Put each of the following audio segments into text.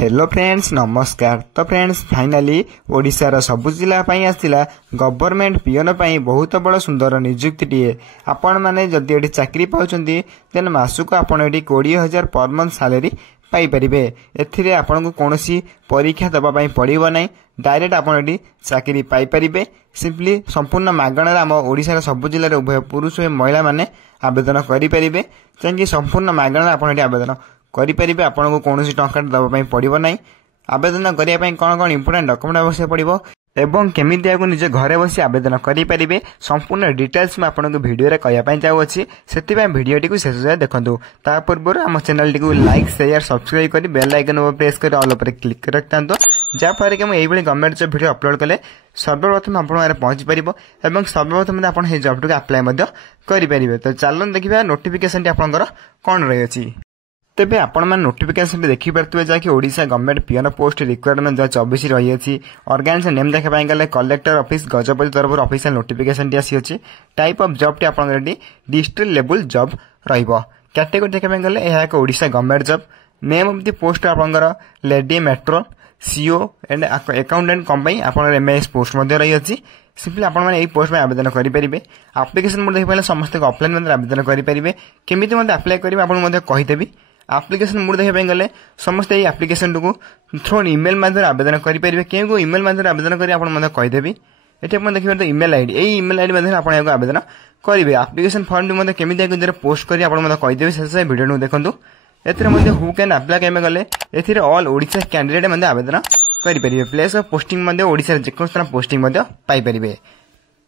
Hello friends नमस्कार। तो friends finally ओडिशार सबु जिला पई आसिला गवर्नमेंट पियन पई बहुत बड़ सुंदर नियुक्ति टीए। आपण माने जदि एठी चाकरी पाउचंदी देन मासुको आपण एठी 20,000 पर मंथ सैलरी पाई परिबे। एथिरे आपनको कोनोसी परीक्षा दबा पई पड़िबो नै, डायरेक्ट आपण एठी चाकरी पाई परिबे। सिंपली संपूर्ण मागणा आम ओडिशार सबु जिल्लार उभय पुरुष और महिला माने आवेदन करि परिबे। चाहे संपूर्ण मागणा आपण एठी आवेदन करि परिबे। आपनको कोनोसी टंका दबा पई पड़िबो नै। आवेदन करिया पई कोन कोन इंपोर्टेंट डॉक्यूमेंट आवश्यक पड़िबो एवं केमिति आगु निज घरे बसी आवेदन करि परिबे संपूर्ण डिटेल्स में आपनको वीडियो रे कहया पई जाउ अछि। सेति पई वीडियो टिकु शेष जाय देखंतु। ता पूर्व हम चैनल टिकु लाइक शेयर सब्सक्राइब करि बेल आइकन पर प्रेस करि ऑल पर क्लिक कर रखतांतो, जा फर के हम एई बळी गवर्नमेंट जॉब वीडियो अपलोड कले सर्वप्रथम आपण मारे पहुंची परिबो एवं सर्वप्रथम आपण हे जॉब टिकु अप्लाई मध्य करि परिबे। तो चलन देखिबा नोटिफिकेशन टी आपनकर कोन रहै अछि। तेबे आपण मान नोटिफिकेशन देखि परतुवे जाकि ओडिशा गवर्नमेंट पियन पोस्ट रिक्वायरमेंट 2024 रही अछि। ऑर्गेनाइजेशन नेम देखा पाई गले कलेक्टर ऑफिस गजपति तरफ ऑफिशियल नोटिफिकेशन टी आसी अछि। टाइप ऑफ जॉब टी आपण रेडी डिस्ट्रिक्ट लेवल जॉब रहइबो। कैटेगरी देखा पाई गले एहा एक Odisha government job. Name of the post आपनकर लेडी मेट्रो सीओ एंड अकाउंटेंट कंपनी आपण एमएस पोस्ट मध्ये रही अछि। सिंपली आपण माने एई पोस्ट में आवेदन करि परिबे। एप्लीकेशन मोड देखि पाले समस्त ऑफलाइन मध्ये आवेदन करि परिबे। केमिति मध्ये अप्लाई करिबे आपण मध्ये कहि देबी। एप्लीकेशन मोड देखा गले समस्त ये एप्लीकेशन को थ्रू ईमेल माध्यम आवेदन करेंगे। क्यों ईमेल माध्यम आवेदन करेंगे आपको कहीदेवी। ये देखिए ईमेल आईडी यही ईमेल आईडी माध्यम आप आवेदन करेंगे। एप्लीकेशन फॉर्म केमी पोस्ट कर कहीदेवी से वीडियो देखूँ। ए हु कैन अप्लाई करेंगे गले ए ऑल ओडिशा कैंडिडेट आवेदन करेंगे। प्लेस ऑफ पोस्टिंग ओडिशा जेकोसी पोस्टिंग पाइपर।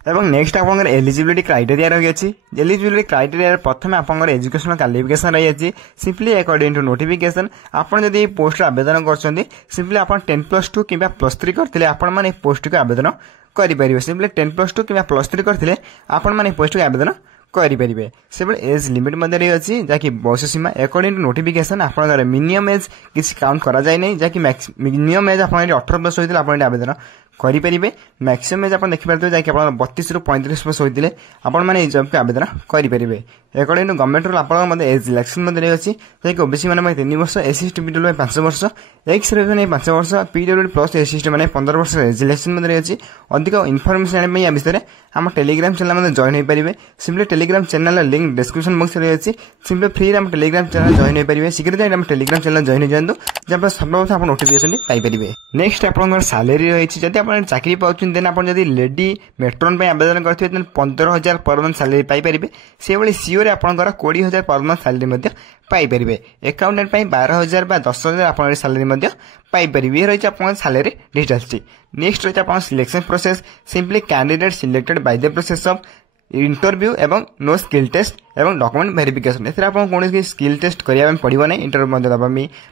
एवं नेक्स्ट आप एलिजिबिलिटी क्राइटेरिया रही है। एलिजिबिलिटी क्राइटेरिया प्रथम आप एजुकेशनल क्वालिफिकेशन रही है। सिंपली अकॉर्डिंग टू नोटिफिकेशन आप जब पोस्ट आवेदन कर सिंपली आप 10+2 कि +3 करते आपण पोस्ट को आवेदन करेंगे। सिंपली 10+2 कि +3 करते आपण पोस्ट को आवेदन करेंगे। से एज लिमिट रही है जहाँकि बयस सीमा अकॉर्डिंग टू नोटिफिकेशन आप मिनिमम एज किसी काउंट करा जाए नहीं, जहाँकि मिनिमम एज आप 18+ होते आप आवेदन करेंगे। मैक्सिमम एज आप देखिए जहाँकि 32 ରୁ 35+ होते आपने जॉब को आवेदन करेंगे। अकॉर्डिंग टू गवर्नमेंट रूल आप एज इलेक्शन रही है जहाँकि ओबीसी मैंने 3 वर्ष एससी एसटी पीडब्ल्यू 5 वर्ष एक्स रिजर्वेशन 5 वर्ष पीडब्ल्यू प्लस एससी एसटी मैंने 15 वर्ष एज इलेक्शन रही है। अधिक इनफॉरमेशन जाना विषय में आम टेलीग्राम चैनल में जॉइन हो पारे। Simply Telegram channel link description box रही है। सिंपली फ्री आम टेलीग्राम चैनल जॉइन हो पारे। शीघ्र जाए आम टेलीग्राम चैनल जॉइन हो जातु जहाँ सर्वप्रथम आप नोटिफिकेशन पाइपर। नेक्स्ट आप सैलरी रही है। जब आप चाकरी पाँच देन आप लेडी मेट्रोन पर आवेदन करते 15,000 पर मंथ सैलरी पाइपर। से भाई सीओ आपंकर 20,000 per month salary Piper. Accountant 12,000 बा 10,000 आप सैलरी पाइपर। ये रही है सैलरी डिटेल्स। नेक्स्ट रही है selection process. Simply candidate selected by the process of interview एवं नो स्किल टेस्ट एवं डॉक्यूमेंट वेरिफिकेशन। एथरे आपन कोन स्किल टेस्ट करिया पड़ो ना, इंटरव्यू दबा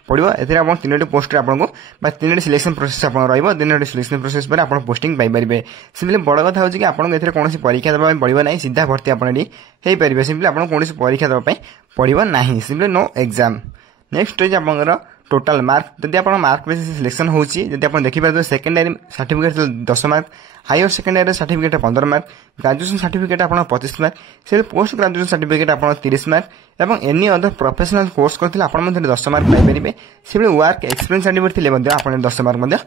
पड़ो। एथरे आपन 3टी पोस्ट आपको 3टी सिलेक्शन प्रोसेस आप रही। 3टी सिलेक्शन प्रोसेस पर आप पोस्टिंग पाइपर। सिंपली बड़ कथा होची कि आपन एथरे कोन परीक्षा दबा पड़ो ना, सीधा भर्ती आपन हो पारे। सिंपली आपन कोन परीक्षा दबा पड़ो ना, सिंपली नो एग्जाम। नेक्स्ट रही आपंकर टोटाल मार्क। जब आप मार्क बेसिस सिलेक्शन होची जब आप देखिए secondary certificate 10 mark, higher secondary certificate 15 mark, graduation certificate आप 25 मार्क, से पोस्ट ग्रेजुएशन सर्टिफिकेट आप 30 मार्क एवं एनी अदर प्रोफेशनल कोर्स करते आप 10 मार्क पाइपर। से वर्क एक्सपीरियंस सर्टिफिकेट थे आप 10 मार्क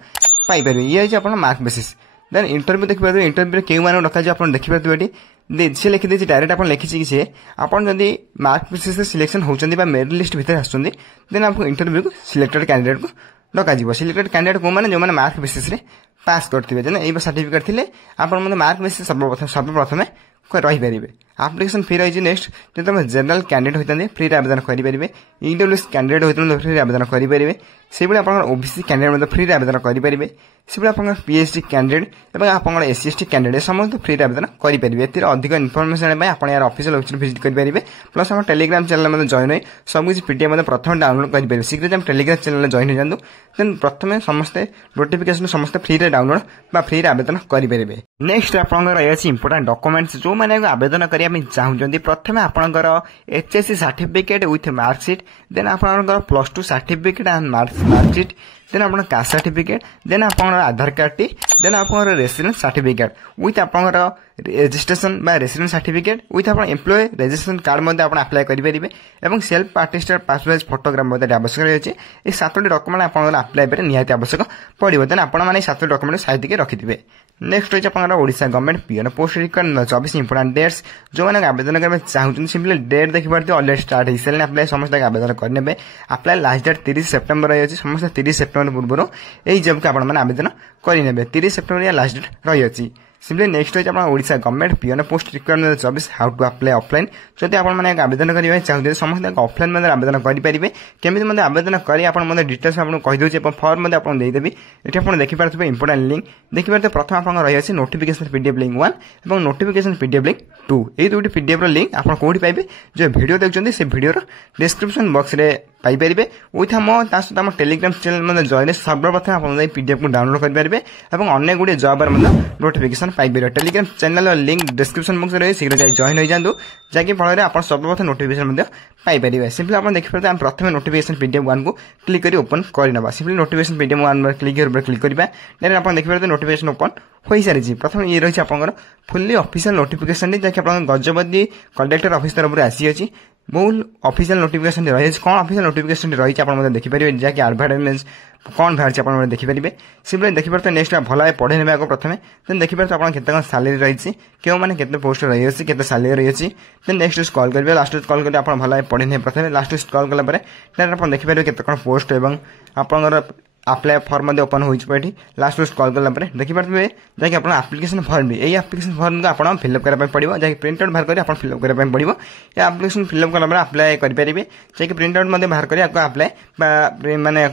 पाइपर। ये मार्क बेसिस। देन इंटरव्यू देखिए इंटरव्यू क्यों मान रखा आप देखिए सी लिखिदी डायरेक्ट आप लिखी कि सी आपड़ी मार्क बेसिस सिलेक्शन होती मेरिट लिस्ट भितर आसुँच देन आपको इंटरव्यू को सिलेक्टेड कैंडिडेट को डक। सिलेक्टेड कैंडिडेट को मैंने जो मार्क बेसिस पास करते ये सर्टिफिकेट थे आप मार्क बेसिस सर्वप्रथम रहीपर। एप्लिकेशन फी रही है। नेक्स्ट जो तुम जनरल कैंडिडेट होते फ्री आवेदन करेंगे। ईडब्ल्यूएस कैंडिडेट होते फ्री आवेदन करेंगे। से आप ओबीसी कैंडिडेट फ्री आवेदन करेंगे। से आप पीएचडी कैंडिडेट और आप एससी एसटी कैंडिडेट समस्त फ्री आवेदन करेंगे। ए अधिक इनफर्मेशन आप यार ऑफिशियल वेबसाइट विजिट करेंगे। प्लस हम टेलीग्राम चैनल में जॉइन हो सब किसी पीडीएफ प्रथम डाउनलोड करेंगे। शीघ्र टेलीग्राम चैनल जॉइन हो जातु देन प्रथम समस्ते नोटिफिकेशन समस्त फ्री डाउनलोड बा फ्री आवेदन करेंगे। नेक्स्ट आप इंपोर्टेंट डॉक्यूमेंट्स जो मैंने आवेदन करने चाहते प्रथम आपंकर HSC certificate with marksheet then आपंकर +2 सर्टिफिकेट एंड मार्कशीट देन आप कास्ट सर्टिफिकेट देन आप आधार कार्ड टी देन आप रेसिडेंस सर्टिफिकेट विथ आपंकर रेजिस्ट्रेशन बा रेसिडेंट सर्टिफिकेट विथ आप एम्प्लॉय रजिस्ट्रेशन कार्ड आप अप्लाई करेंगे और सेल्फ अटेस्टेड पासपोर्ट फोटोग्राफ आवश्यक रही है। ये 7टी डॉक्यूमेंट आप अप्लाई पर निहाती आवश्यक पड़ो तेना आपने 7टी डॉक्यूमेंट साइड रखिथे। नेक्स्ट रही है Odisha government peon post requirement 24 important dates जो मैंने आवेदन करने चाहते सिंपली डेट देखिए ऑलरेडी स्टार्ट हो सारे अप्लाई समस्त आवेदन करने अप्लाई लास्ट डेट 30 सेप्टेम्बर रही है। समस्त 30 सेप्टेम्बर पूर्व यही जब को आपने आवेदन करेंगे 30 सेप्टेम्बर या लास्ट डेट रही है। सिंपली नेक्स्ट रही है Odisha government peon post requirement 24 how to apply offline जब आप आवेदन करने चाहते समस्त ऑफलाइन आवेदन करेंगे केमी आवेदन कर डिटेल्स आपको कहीदे फर्म आपको देदेवी ये आप देखिपे इंपोर्टेंट लिंक देखिए प्रथम आप रही है नोटिफिकेशन पीडीएफ लिंक 1 और नोटिफिकेशन पीडीएफ लिंक 2 ये दुईटी पीडीएफ लिंक आप कौटी पाइबे जो वीडियो देखते से वीडियो डिस्क्रिप्शन बॉक्स रे पाइपर विथ आम सहित टेलीग्राम चैनल जॉइन सर्वप्रथम आप पीडीएफ को डाउनलोड करेंगे और अनेक गुड़े job notification Piper Telegram channel link description box रही शीघ्र जाए जॉइन हो जातु जहाँकि फल आप सर्वप्रथम नोटिफिकेशन पाइपर। सिंपली आप देखिए आम प्रथम नोटिफिकेशन पीडीएफ 1 को क्लिक कर ओपन करना सिंपली नोटिफिकेशन पीडीएफ 1 क्लिक करवा देन आप देखिए नोटिफिकेशन ओपन हो सारी प्रथम ये रही है आप फुल्ली ऑफिशियल नोटिफिकेशन जहाँकि आप गजपति कलेक्टर ऑफिस तरफ आसी अच्छी बहुत ऑफिशियल नोटिफिकेशन रही है। कौन ऑफिशियल नोटिफिकेशन रही है आप देखिपारे जहाँकि एडवर्टाइजमेंट कौन बाहर आप देखिपारे सिंपली देखिए नेक्स्ट भल भाव पढ़े ने प्रथम देन देखिए आप सैलरी रही क्यों मैंने केते पोस्ट रही है केते सैलरी रही है देन नेक्स्ट स्क्रॉल करेंगे लास्ट स्क्रॉल कर भल भाव पढ़े ने प्रथम लास्ट स्क्रॉल कलापर देन आप देखिपारे केते कौन पोस्ट एवं आप अप्लाई फॉर्म ओपन हो लास्ट स्क्रॉल कलापर देखिए जहाँकि आप एप्लिकेशन फॉर्म भी यही एप्लिकेशन फॉर्म को आप फिलअप करने पड़ो जहाँकि प्रिंट आउट बाहर कर आप फिलअप करने पड़ो या एप्लिकेशन फिलअप कलापर अप्लाई करेंगे जहाँकि प्रिंट आउट बाहर कर अप्लाई माने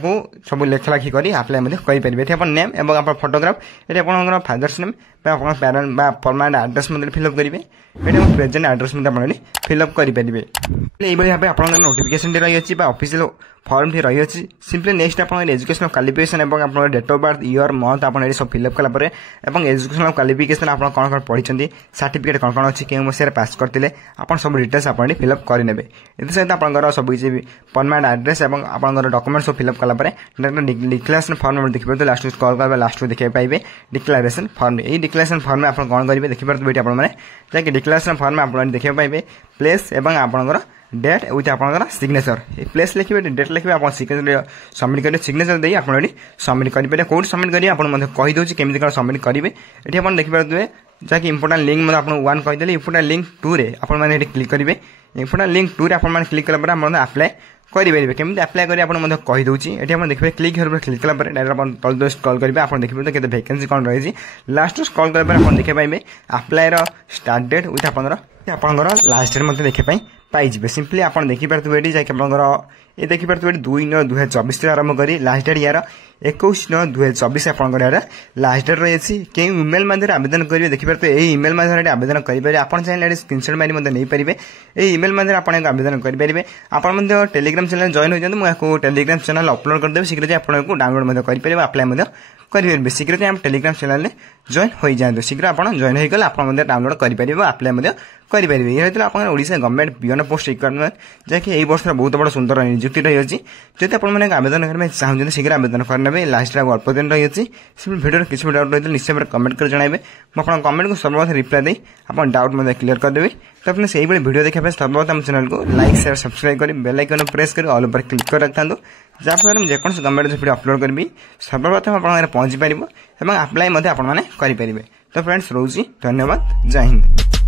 सब लेखालेखी कर अप्लाई करेंगे ये आप नेम और आप फोटोग्राफ ये आप फादर्स नेम आप पेरेंट परमानेंट एड्रेस फिलअप करेंगे ये प्रेजेंट एड्रेस आप फिलअप करेंगे यही भाव आप नोटिफिकेशन रही है ऑफिशियल फॉर्म रही है। सिंपली नेक्स्ट आप एजुकेशनल क्वालिफिकेशन और आप date of birth year month आप सब फिलअप कलापर और एजुकेशनल क्वालिफिकेशन आप कौन कौन पढ़ी सर्टिफिकेट कौन कौन अच्छी क्यों मसीह पास करते आप सब डिटेल्स आप फिलअप करेंगे ये सहित आप सब किसी परमानेंट एड्रेस और आप डॉक्यूमेंट सब फिलअप कलापर डिक्लेरेशन फॉर्म देखिए लास्ट स्क्रॉल कर लास्ट देखिए पाइबे डिक्लेरेशन फॉर्म यही डिक्लेरेशन फॉर्म आप कौन करेंगे देखिए आपने जहाँकि डिक्लेरेशन फॉर्म आप देखिए पाइबे प्लेस और आप डेट विथ आप सिग्नेचर प्लेस लिखिए डेट लिखिए आप सिग्नेचर सबमिट करेंगे सिग्नेचर दे आप सबमिट करेंगे कौट सबमिट करेंगे आपको कहीदे केमी कौन सबमिट करेंगे ये आप देखिए जहाँकि इंपोर्टेंट लिंक मैं आपको 1 कहीदेली इंपोर्टेंट लिंक 2 रे आपने क्लिक करेंगे इंपोर्टेंट लिंक 2 रे आप क्लिक कलापर आप अप्लाई करेंगे केमी अप्लाई करेंगे आपको कहीदे ये आप देखिए क्लिक क्लिक कलापर डायरेक्ट तल स्क्रॉल करेंगे आप देखिए केते वैकेंसी कौन रही लास्ट स्क्रॉल कलापर आप देखिए पाइबे अप्लाई स्टार्ट डेट विथ आपंकर लास्ट डेट मतलब देखिए पाइबे सिंपली आप देखिपे ये जहाँकि ये देखिपे 2/9/2024 आरंभ कर लास्ट डेट यार 21/9/2024 आपंकर लास्ट डेट रही है। कई इमेल माध्यम आवेदन करेंगे देखिए यही इमेल माध्यम आवेदन करेंगे आप चाहिए स्क्रीनशॉट मारी नहीं पारे ये इमेल माध्यम आप आवेदन करेंगे आप टेलीग्राम चैनल जॉइन हो जाते मुझे टेलीग्राम चैनल अपलोड करदेवी शीघ्र आपको डाउनलोड करेंगे अप्लाई करेंगे शीघ्र आप टेलीग्राम चैनल जॉइन हो जाते शीघ्र आप जॉइन होगले आप डाउनलोड करेंगे अप्लाई करेंगे ये रही आप Odisha government peon post requirement जहाँकि यही वर्ष बहुत बड़ा सुंदर नियुक्ति रही है जब आपने आवेदन करने चाहते शीघ्र आवेदन करने लास्ट अल्प दिन रही है सिर्फ वीडियो किसी भी डाउट रही निश्चय कमेंट कर जन मुझे कमेंट को सर्वप्रथम रिप्लाई दी आप डाउट मतलब क्लियर करदेवी तो अपने से वीडियो देखा सर्वप्रथम चैनल को लाइक शेयर सब्सक्राइब कर बेल आइकन प्रेस कर ऑल पर क्लिक कर रखता जहाँफल मुझे जेकोसी गवर्नमेंट वीडियो अपलोड करी सर्वप्रथम आप पहुंची पार और अप्लाई करेंगे तो फ्रेंड्स रोजी धन्यवाद जय हिंद।